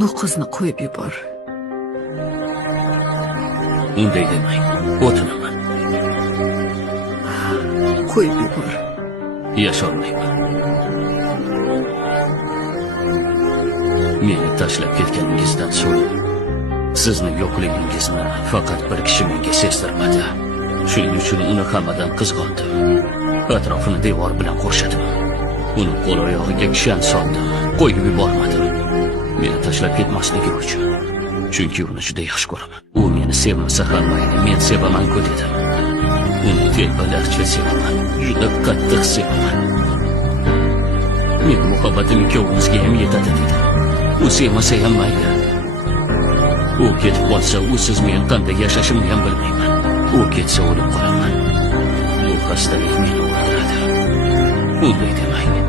bu qizni qo'yib yubor. Unday demang, o'tinaman. Qo'yib yubor. Yasholmayman. Meni tashlab ketganingizdan so'ng sizni yo'qligingizni faqat bir kishi menga sezdirmadi. Shuning uchun uni hammadan qizg'ondim. Atrofini devor bilan qurshitdim. Uni qo'l oyog'iga kishan soldim. Qo'yib yubormadim. Meni tashlab ketmasligi uchun. Chunki uni juda yaxshi ko'raman. U meni sevmasa ham mayli, men sevaman-ku dedim. Uni telbalarcha sevaman. Juda qattiq sevaman. Men muhabbatim ikkovimizga ham yetadi dedim. U sevmasa ham mayli. U ketib qolsa, usiz men qanday yashashimni ham bilmayman. U ketsa o'lib qolaman. Bu xastalik meni o'ldiradi. Unday demang.